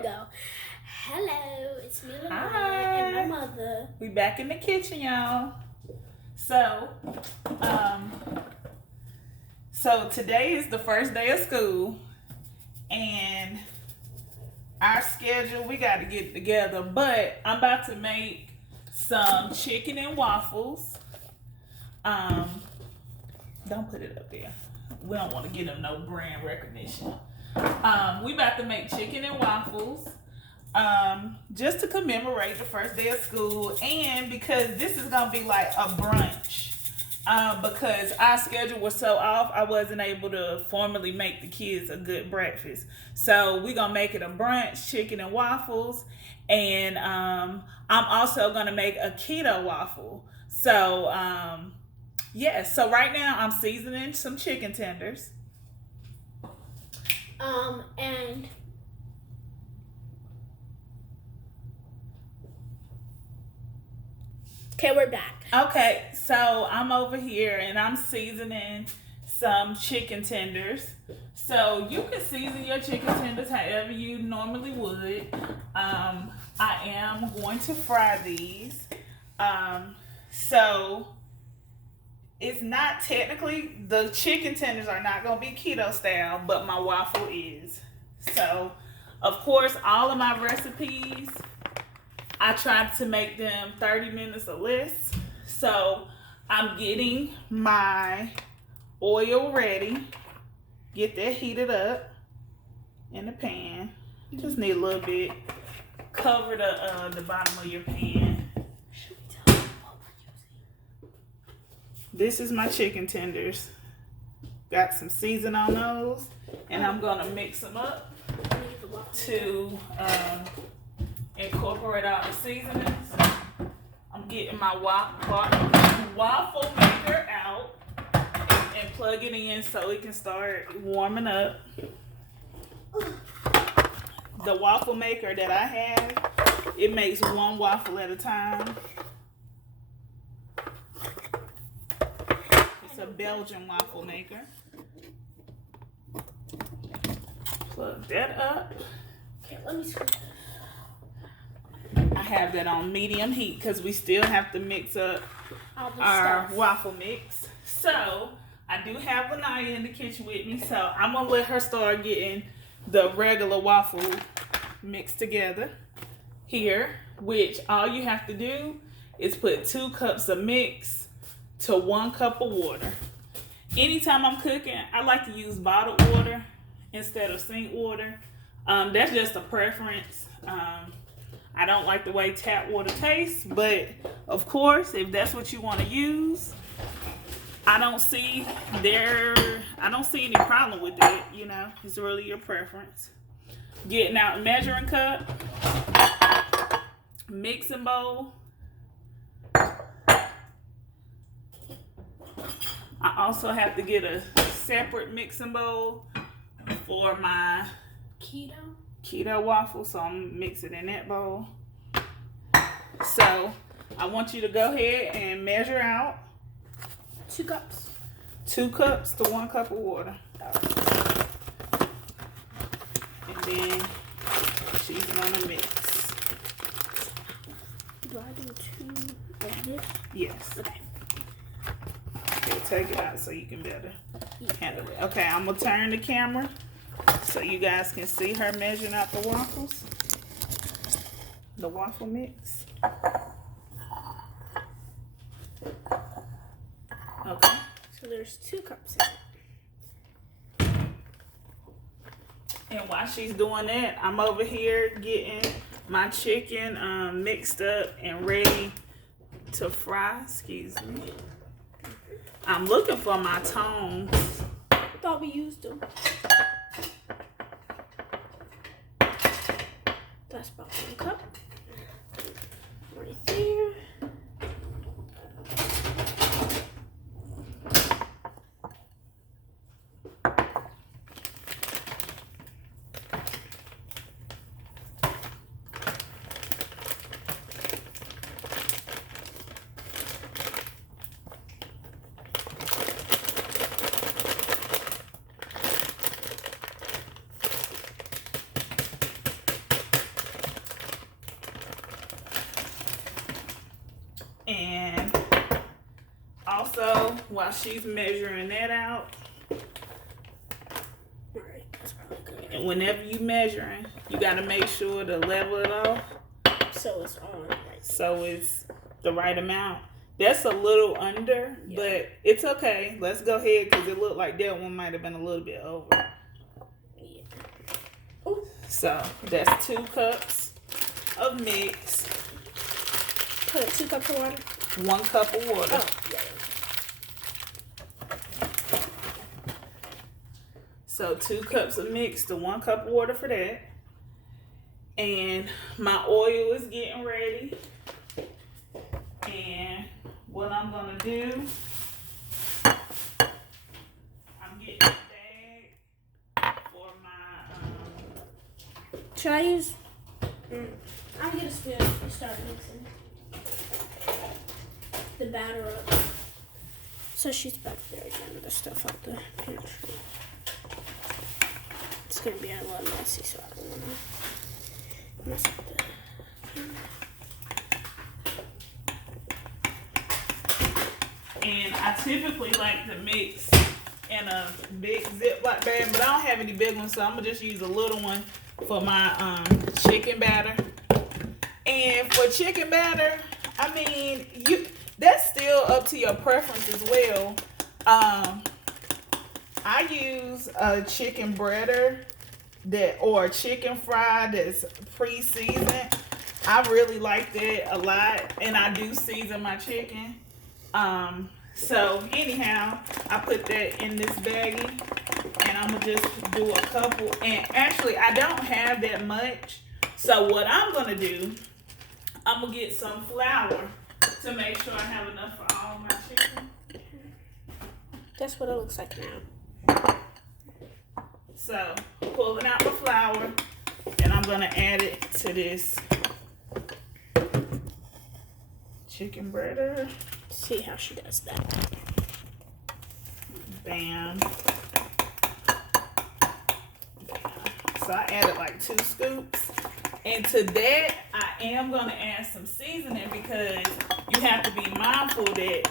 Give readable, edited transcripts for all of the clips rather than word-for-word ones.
Go. Hello, it's me, Lamar, Hi. and my mother. We back in the kitchen, y'all. So, today is the first day of school, and our schedule, we got to get together. But I'm about to make some chicken and waffles. Don't put it up there. We don't want to give them no brand recognition. We about to make chicken and waffles. Just to commemorate the first day of school, and because this is gonna be like a brunch. Because our schedule was so off, I wasn't able to formally make the kids a good breakfast. So we're gonna make it a brunch, chicken and waffles, and I'm also gonna make a keto waffle. So so right now I'm seasoning some chicken tenders. And okay, we're back. Okay, so I'm over here and I'm seasoning some chicken tenders. So you can season your chicken tenders however you normally would. I am going to fry these. So it's not technically, the chicken tenders are not going to be keto style, but my waffle is. So, of course, all of my recipes, I try to make them 30 minutes or less. So I'm getting my oil ready. Get that heated up in the pan. You just need a little bit. Cover the bottom of your pan. This is my chicken tenders. Got some season on those, and I'm gonna mix them up to incorporate all the seasonings. I'm getting my waffle maker out and plug it in so it can start warming up. The waffle maker that I have, it makes one waffle at a time. It's a Belgian waffle maker. Plug that up. Okay, let me screw that. I have that on medium heat because we still have to mix up our waffle mix. So I do have Lanaya in the kitchen with me, so I'm gonna let her start getting the regular waffle mixed together here, which all you have to do is put 2 cups of mix to 1 cup of water. Anytime I'm cooking, I like to use bottled water instead of sink water. That's just a preference. I don't like the way tap water tastes, but of course, if that's what you want to use, I don't see any problem with it. You know, it's really your preference. Getting out a measuring cup, mixing bowl. I also have to get a separate mixing bowl for my keto waffle, so I'm mixing in that bowl. So I want you to go ahead and measure out 2 cups. 2 cups to 1 cup of water. And then she's gonna mix. Do I do 2 of this? Yes. Okay. Okay, take it out so you can better handle it. Okay, I'm gonna turn the camera so you guys can see her measuring out the waffles. The waffle mix. Okay. So there's 2 cups in it. And while she's doing that, I'm over here getting my chicken mixed up and ready to fry. Excuse me. I'm looking for my tongs. I thought we used them. That's about 1 cup. Right there. also, while she's measuring that out, Alright, that's probably good. and whenever you measuring, you gotta make sure to level it off. So it's on right. So it's the right amount. That's a little under, but it's okay. Let's go ahead because it looked like that one might have been a little bit over. Yeah. Ooh. So that's 2 cups of mix. Put 2 cups of water. 1 cup of water. Oh, yeah. So 2 cups of mix to 1 cup of water for that. And my oil is getting ready. And what I'm gonna do, I'm getting a bag for my Should I use? I'm gonna get a spoon and start mixing the batter up. So she's back there again with the stuff out the pantry. It's gonna be a little messy, so I don't wanna mess up the. And I typically like to mix in a big Ziploc bag, but I don't have any big ones, so I'm gonna just use a little one for my chicken batter. And for chicken batter, I mean, that's still up to your preference as well. I use a chicken breader or a chicken fry that's pre-seasoned. I really like that a lot, and I do season my chicken. So anyhow, I put that in this baggie, and I'm gonna just do a couple. And actually, I don't have that much, so what I'm gonna do, I'm gonna get some flour to make sure I have enough for all my chicken. That's what it looks like now. So pulling out the flour, and I'm gonna add it to this chicken breader. See how she does that. Bam. So I added like 2 scoops. And to that, I am going to add some seasoning because you have to be mindful that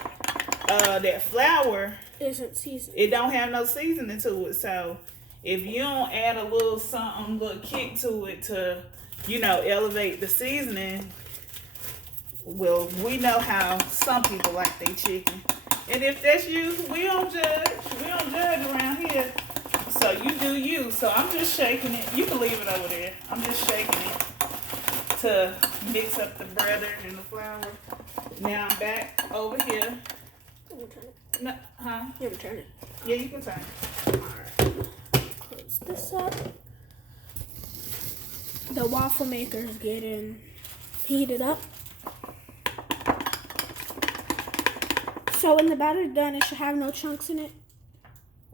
that flour isn't seasoned. It don't have no seasoning to it. So if you don't add a little something, little kick to it to, elevate the seasoning, well, we know how some people like their chicken. And if that's you, we don't judge. We don't judge around here. So you do you. So I'm just shaking it. You can leave it over there. I'm just shaking it to mix up the breader and the flour. Now I'm back over here. I'm gonna turn it. No, huh? You ever turn it? Yeah, you can turn it. Alright. Close this up. The waffle maker is getting heated up. So when the batter's done, it should have no chunks in it.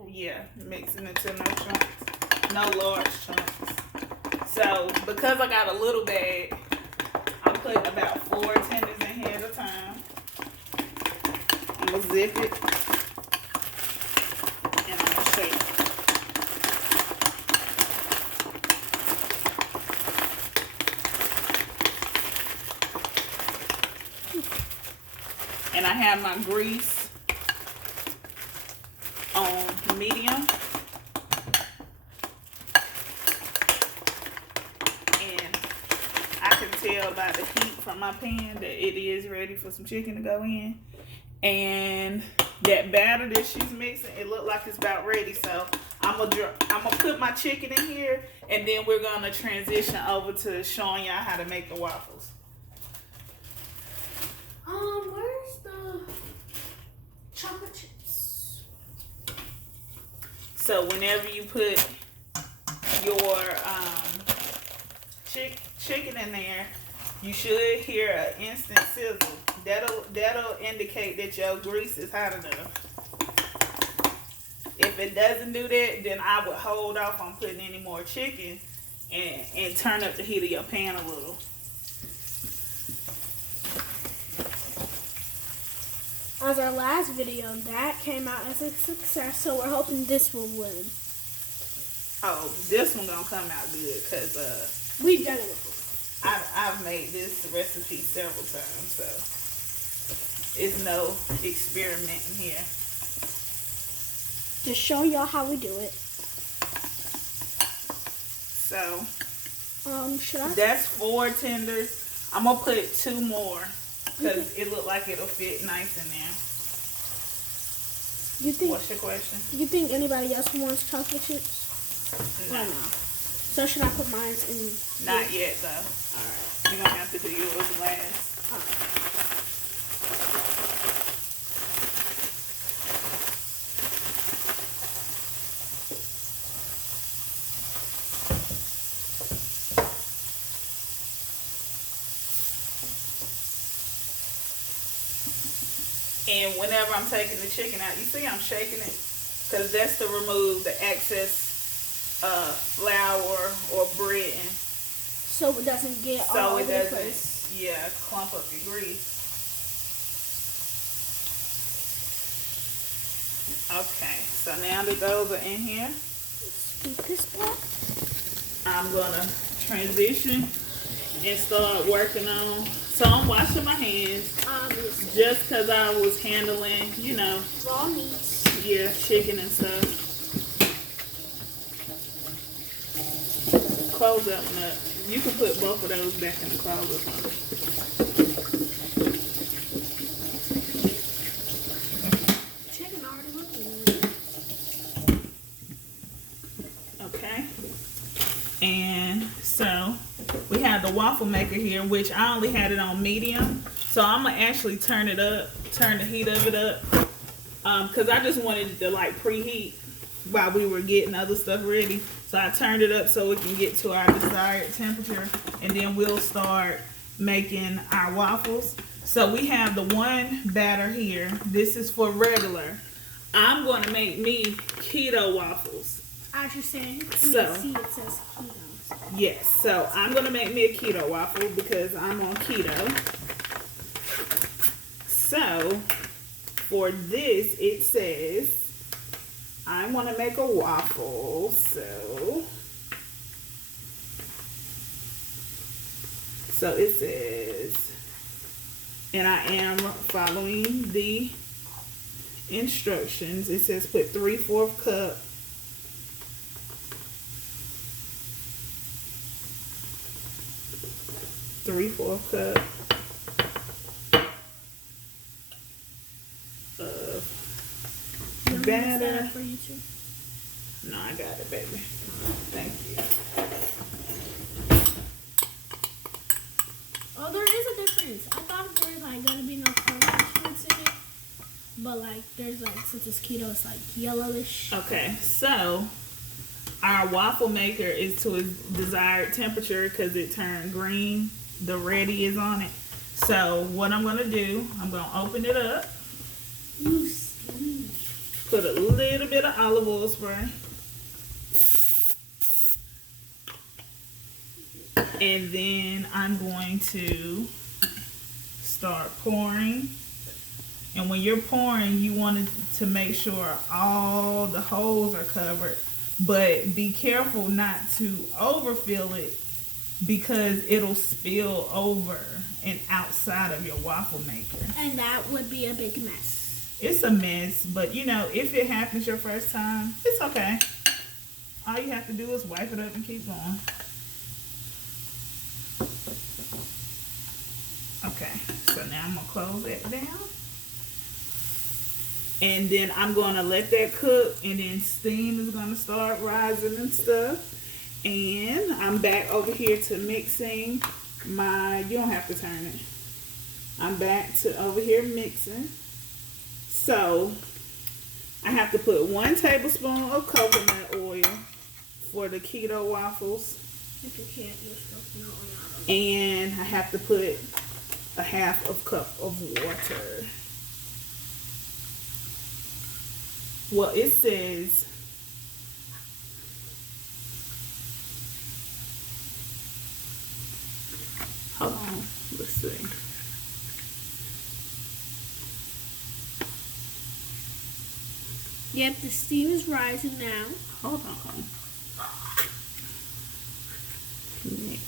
Yeah, mixing it to no chunks. No large chunks. So because I got a little bag, I'm putting about 4 tenders in here at a time. I'm gonna zip it. And I'm gonna shake it. And I have my grease on medium. And I can tell by the heat from my pan that it is ready for some chicken to go in. And that batter that she's mixing, it looked like it's about ready. So I'm gonna put my chicken in here, and then we're gonna transition over to showing y'all how to make the waffles. Where's the chocolate chips? So whenever you put your chicken in there, you should hear an instant sizzle. That'll indicate that your grease is hot enough. If it doesn't do that, then I would hold off on putting any more chicken and turn up the heat of your pan a little. As our last video, that came out as a success, so we're hoping this one would. Oh, this one gonna come out good because we've done it before. I've made this recipe several times, so It's no experimenting here. Just showing y'all how we do it. So, should I? that's 4 tenders. I'm gonna put 2 more because it look like it'll fit nice in there. You think? What's your question? You think anybody else wants chocolate chips? No. Or no? So should I put mine in? Not yet though. Alright. You're gonna have to do yours last. And whenever I'm taking the chicken out, you see I'm shaking it because that's to remove the excess flour or breading. So it doesn't get all over the place. Yeah, clump up your grease. Okay, so now that those are in here, Keep this back. I'm gonna transition and start working on. So I'm washing my hands. Obviously. Just because I was handling, Raw meats. Yeah, chicken and stuff. Close that one up. You can put both of those back in the closet. Chicken already looking good. Okay. And so we have the waffle maker here, which I only had it on medium. So I'm gonna actually turn the heat of it up, because I just wanted it to like preheat while we were getting other stuff ready. So I turned it up so it can get to our desired temperature, and then we'll start making our waffles. So we have the one batter here. This is for regular. I'm gonna make me keto waffles. As you're saying, So see it says keto. yes, so I'm gonna make me a keto waffle because I'm on keto. So for this, it says I want to make a waffle. So it says, and I am following the instructions. It says put 3/4 cup of batter. For you too? No, I got it, baby. Thank you. Oh, there is a difference. I thought there was like gonna be no color difference in it, but like there's like, since it's keto, it's like yellowish. Okay, so our waffle maker is to its desired temperature because it turned green. The ready is on it. So what I'm gonna do, I'm gonna open it up. Put a little bit of olive oil spray. And then I'm going to start pouring. And when you're pouring, you want to make sure all the holes are covered. But be careful not to overfill it because it'll spill over and outside of your waffle maker. And that would be a big mess. It's a mess, but if it happens your first time, it's okay. All you have to do is wipe it up and keep going. Okay, so now I'm gonna close that down. And then I'm gonna let that cook, and then steam is gonna start rising and stuff. And I'm back over here to mixing you don't have to turn it. I'm back to over here mixing. So I have to put 1 tablespoon of coconut oil for the keto waffles. If you can't use coconut oil. And I have to put a 1/2 cup of water. Well, it says hold on, let's see. Yep, the steam is rising now. Hold on. Mix.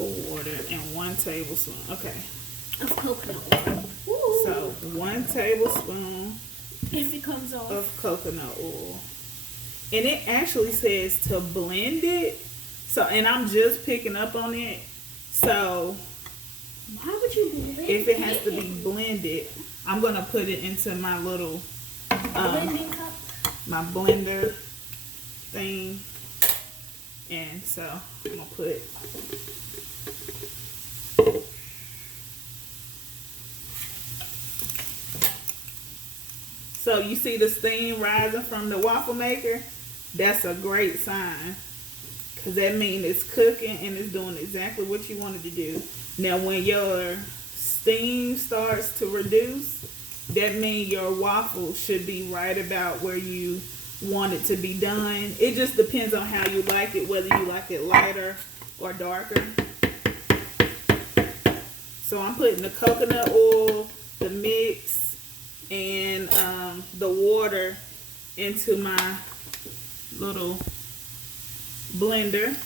cup of water and 1 tablespoon. Okay. Of coconut oil. Ooh. So 1 tablespoon if it comes off of coconut oil. And it actually says to blend it. So, and I'm just picking up on it. So why would you blend it? If it has to be blended, I'm gonna put it into my little blending cup. My blender thing. And so I'm gonna put so you see the steam rising from the waffle maker? That's a great sign, because that means it's cooking and it's doing exactly what you wanted to do. Now when your steam starts to reduce, that means your waffle should be right about where you want it to be done. It just depends on how you like it, whether you like it lighter or darker. So I'm putting the coconut oil, the mix, and the water into my little blender.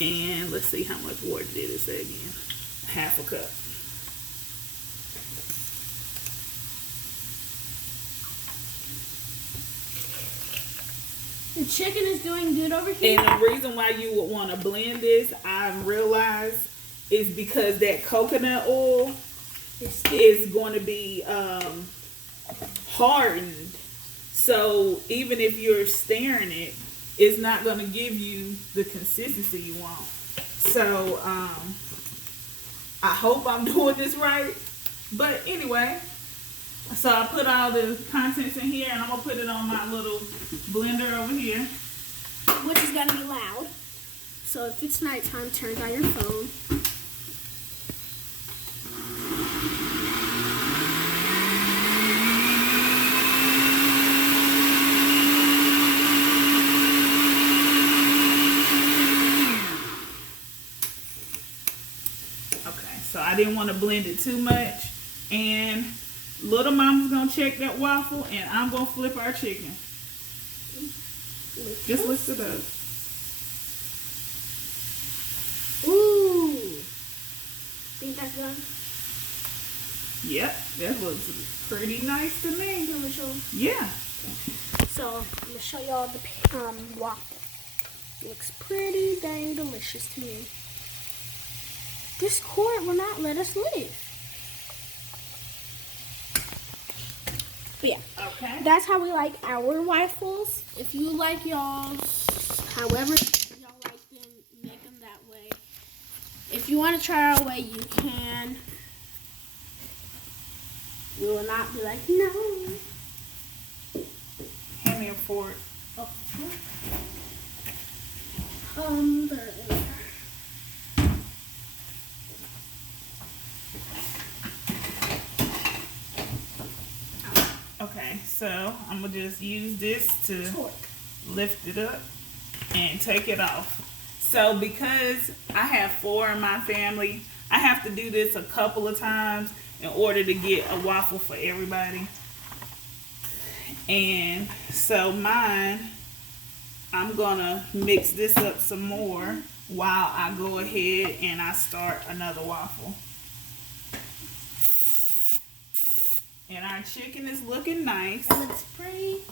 And let's see how much water did it say again. 1/2 cup. The chicken is doing good over here. And the reason why you would want to blend this, I've realized, is because that coconut oil is going to be hardened. So even if you're stirring it, it's not going to give you the consistency you want. So I hope I'm doing this right. But anyway, so I put all the contents in here, and I'm going to put it on my little blender over here. Which is going to be loud. So if it's nighttime, turn on your phone. Okay, so I didn't want to blend it too much. And little mama's going to check that waffle, and I'm going to flip our chicken. Just lift it up. Ooh. Think that's done? Yep, that looks pretty nice to me. Let me show you. Yeah. So, I'm going to show y'all the waffle. Looks pretty dang delicious to me. This cord will not let us live. But yeah, Okay. that's how we like our waffles. If you like y'all's, however y'all like them, make them that way. If you want to try our way, you can. We will not be like, no. Hand me a fork. Oh, there it is. Okay, so I'm going to just use this to Torque. lift it up and take it off. So because I have 4 in my family, I have to do this a couple of times in order to get a waffle for everybody. And so mine, I'm going to mix this up some more while I go ahead and I start another waffle. And our chicken is looking nice. It looks pretty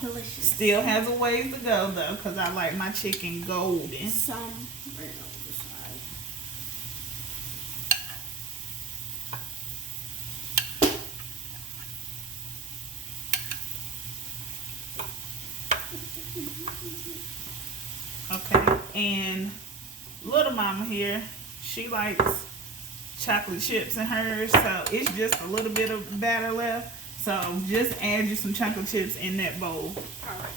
delicious. Still has a ways to go though, because I like my chicken golden. Some right over the side. Okay, and little mama here, she likes chocolate chips in hers, so it's just a little bit of batter left. So just add you some chocolate chips in that bowl. Alright.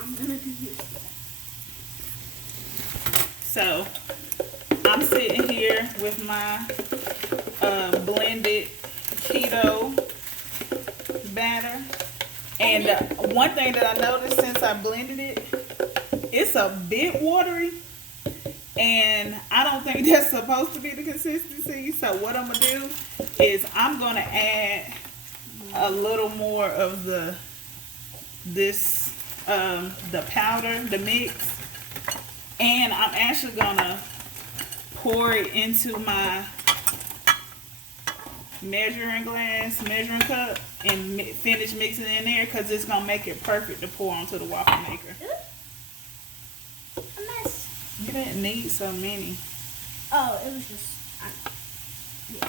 I'm gonna do this. So I'm sitting here with my blended keto batter. And one thing that I noticed since I blended it, it's a bit watery. And I don't think that's supposed to be the consistency. So what I'm going to do is I'm going to add a little more of this the powder, the mix, and I'm actually gonna pour it into my measuring cup, and finish mixing it in there because it's gonna make it perfect to pour onto the waffle maker. A mess. You didn't need so many. Oh, it was just yeah.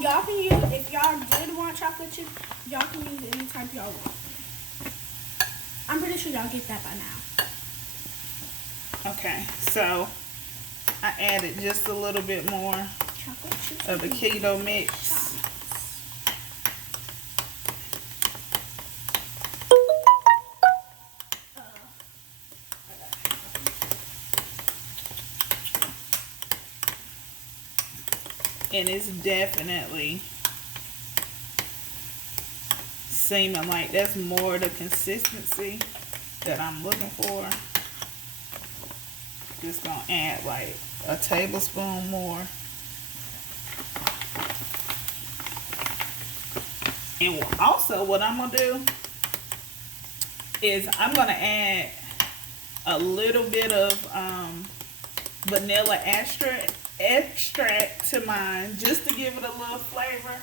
Y'all can use, if y'all did want chocolate chip, y'all can use any type y'all want. I'm pretty sure y'all get that by now. Okay, so I added just a little bit more Chocolate chips of the keto mix. And it's definitely seeming like that's more the consistency that I'm looking for. Just gonna add like a tablespoon more. And also what I'm gonna do is I'm gonna add a little bit of vanilla extract to mine just to give it a little flavor.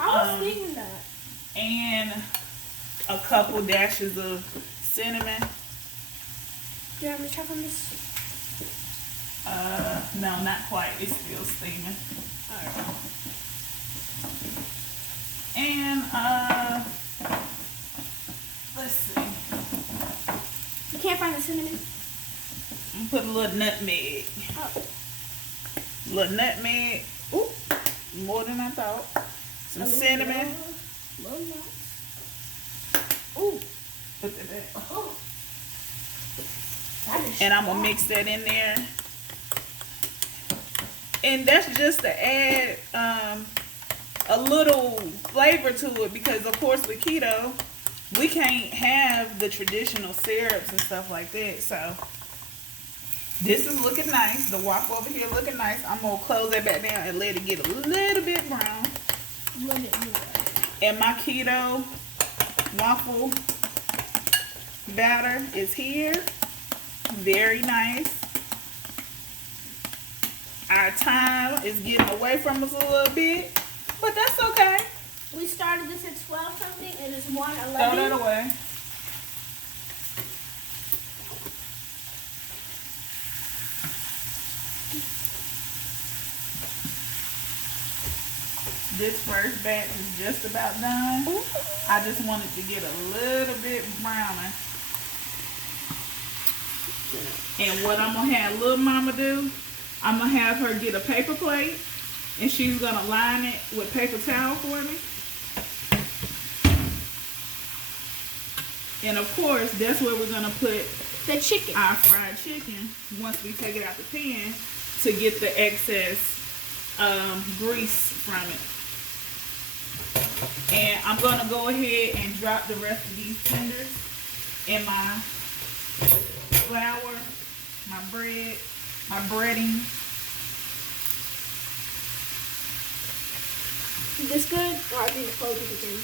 I was thinking that. And a couple dashes of cinnamon. Do you want me to check on this? No, not quite. It's still steaming. Alright. And let's see. You can't find the cinnamon? I'm gonna put a little nutmeg. Oh. Little nutmeg. Ooh, more than I thought. Some cinnamon. Little nuts. Ooh. Look at that. Oh. And I'm gonna mix that in there. And that's just to add a little flavor to it, because of course with keto we can't have the traditional syrups and stuff like that. So this is looking nice. The waffle over here looking nice. I'm gonna close that back down and let it get a little bit brown. And my keto waffle batter is here. Very nice. Our time is getting away from us a little bit, but that's okay. We started this at 12 something and it's 1:11. Throw that away. This first batch is just about done. Ooh. I just wanted to get a little bit browner. And what I'm gonna have little mama do, I'm gonna have her get a paper plate and she's gonna line it with paper towel for me. And of course, that's where we're gonna put the chicken, our fried chicken, once we take it out the pan to get the excess grease from it. And I'm gonna go ahead and drop the rest of these tenders in my flour, my bread, my breading. Is this good? Or I need to close it again.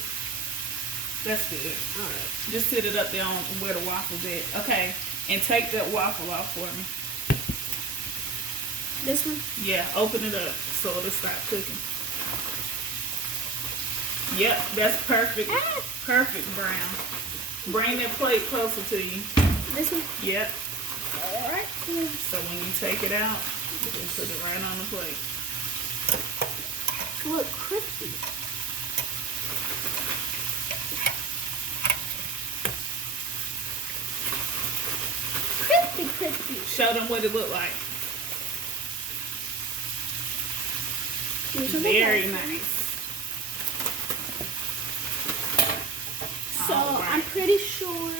That's good. Alright. Just sit it up there on where the waffle's at. Okay, and take that waffle off for me. This one? Yeah, open it up so it'll stop cooking. Yep, that's perfect. Perfect brown. Bring that plate closer to you. This one? Yep. Alright. So when you take it out, just put it right on the plate. Look crispy. Crispy. Show them what it looked like. Very nice. So right. I'm pretty sure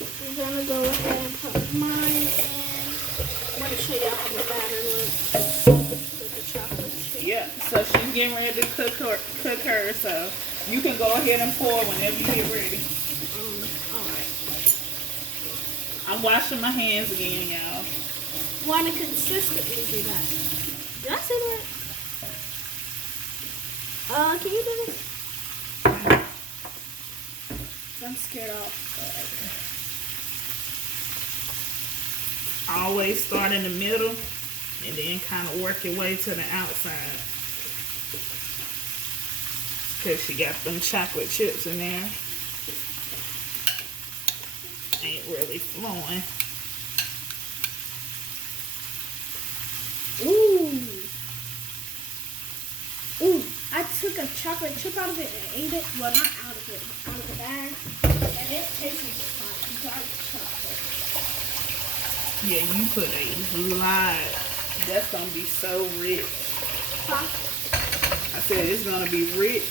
we're gonna go ahead and put mine in. I want to show y'all how the batter looks with the chocolate chip. Yep. So she's getting ready to cook her. So you can go ahead and pour whenever you get ready. All right. I'm washing my hands again, y'all. Want to consistently do that? Did I say that? Can you do this? I'm scared of. Always start in the middle and then kind of work your way to the outside. Because she got them chocolate chips in there. Ain't really flowing. Ooh. Ooh, I took a chocolate chip out of it and ate it. Well, not out of it, out of the bag. And it tastes like dark chocolate. Yeah, you put a lot. That's going to be so rich. Huh? I said it's going to be rich.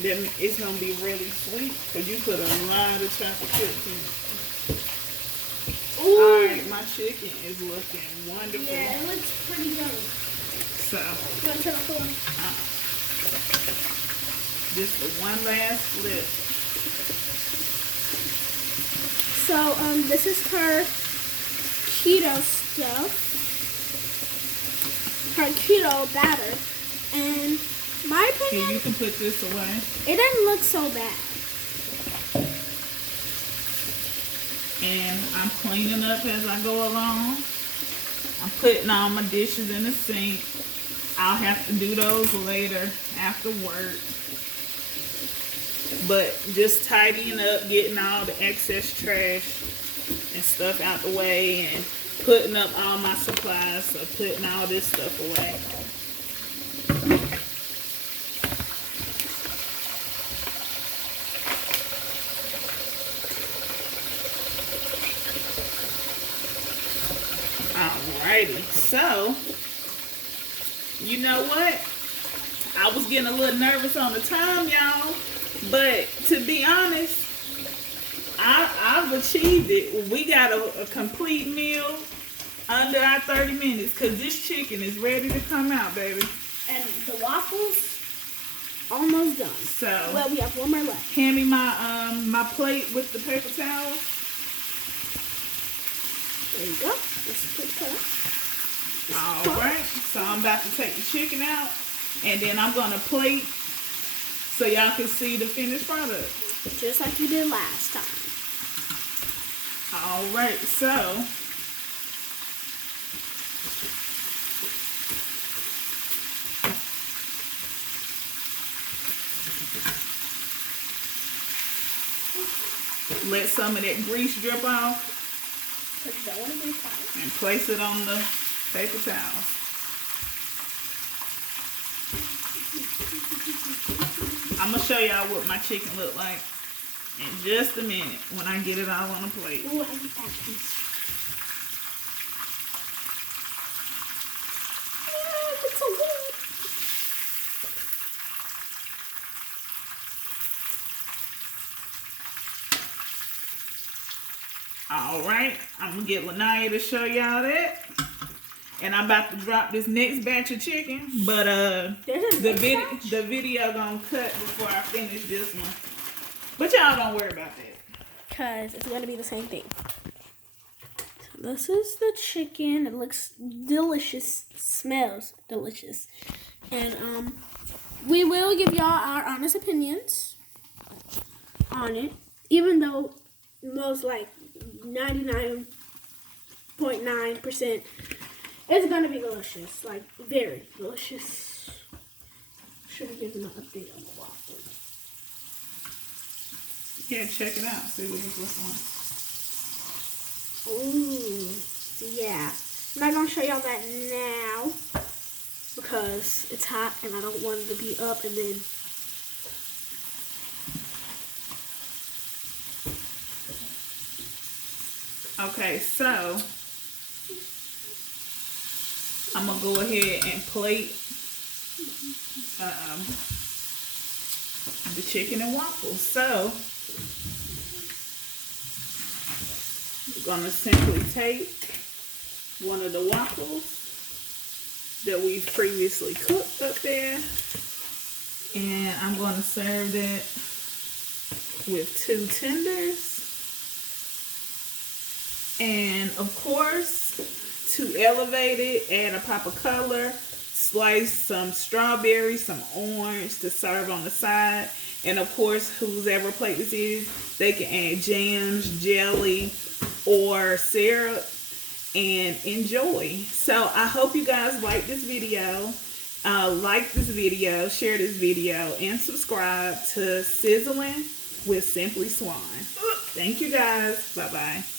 Then it's going to be really sweet because you put a lot of chocolate chips in it. Ooh. Alright, my chicken is looking wonderful. Yeah, it looks pretty good. So, just the one last flip. So, this is her keto stuff. Her keto batter. And my opinion, Here, you can put this away. it doesn't look so bad. And I'm cleaning up as I go along. I'm putting all my dishes in the sink. I'll have to do those later after work. But just tidying up, getting all the excess trash and stuff out the way and putting up all my supplies. So putting all this stuff away. Alrighty, so you know what? I was getting a little nervous on the time, y'all, but to be honest, I've achieved it. We got a complete meal under our 30 minutes because this chicken is ready to come out, baby. And the waffles, almost done. So, well, we have one more left. hand me my my plate with the paper towel. There you go. Let's put that. Alright, so I'm about to take the chicken out and then I'm gonna plate so y'all can see the finished product. Just like you did last time. Alright, so let some of that grease drip off and place it on the paper towel. I'm going to show y'all what my chicken look like in just a minute when I get it all on a plate. Ooh, I like that piece. Yeah, it's so good. Alright, I'm going to get Lanaya to show y'all that. And I'm about to drop this next batch of chicken, but the video gonna cut before I finish this one. But y'all don't worry about that. Because it's gonna be the same thing. So this is the chicken. It looks delicious. Smells delicious. And we will give y'all our honest opinions on it. Even though most like 99.9% it's gonna be delicious, like very delicious. Should have given an update on the waffles. Yeah, check it out. See what's on. Ooh, yeah. I'm not gonna show y'all that now because it's hot and I don't want it to be up and then. Okay, so I'm gonna go ahead and plate the chicken and waffles. So I'm gonna simply take one of the waffles that we've previously cooked up there, and I'm gonna serve that with 2 tenders. And of course, to elevate it, add a pop of color, slice some strawberries, some orange to serve on the side. And of course, whoever plate this is, they can add jams, jelly, or syrup and enjoy. So I hope you guys like this video. Like this video, share this video, and subscribe to Sizzling with Simply Swan. Thank you guys. Bye-bye.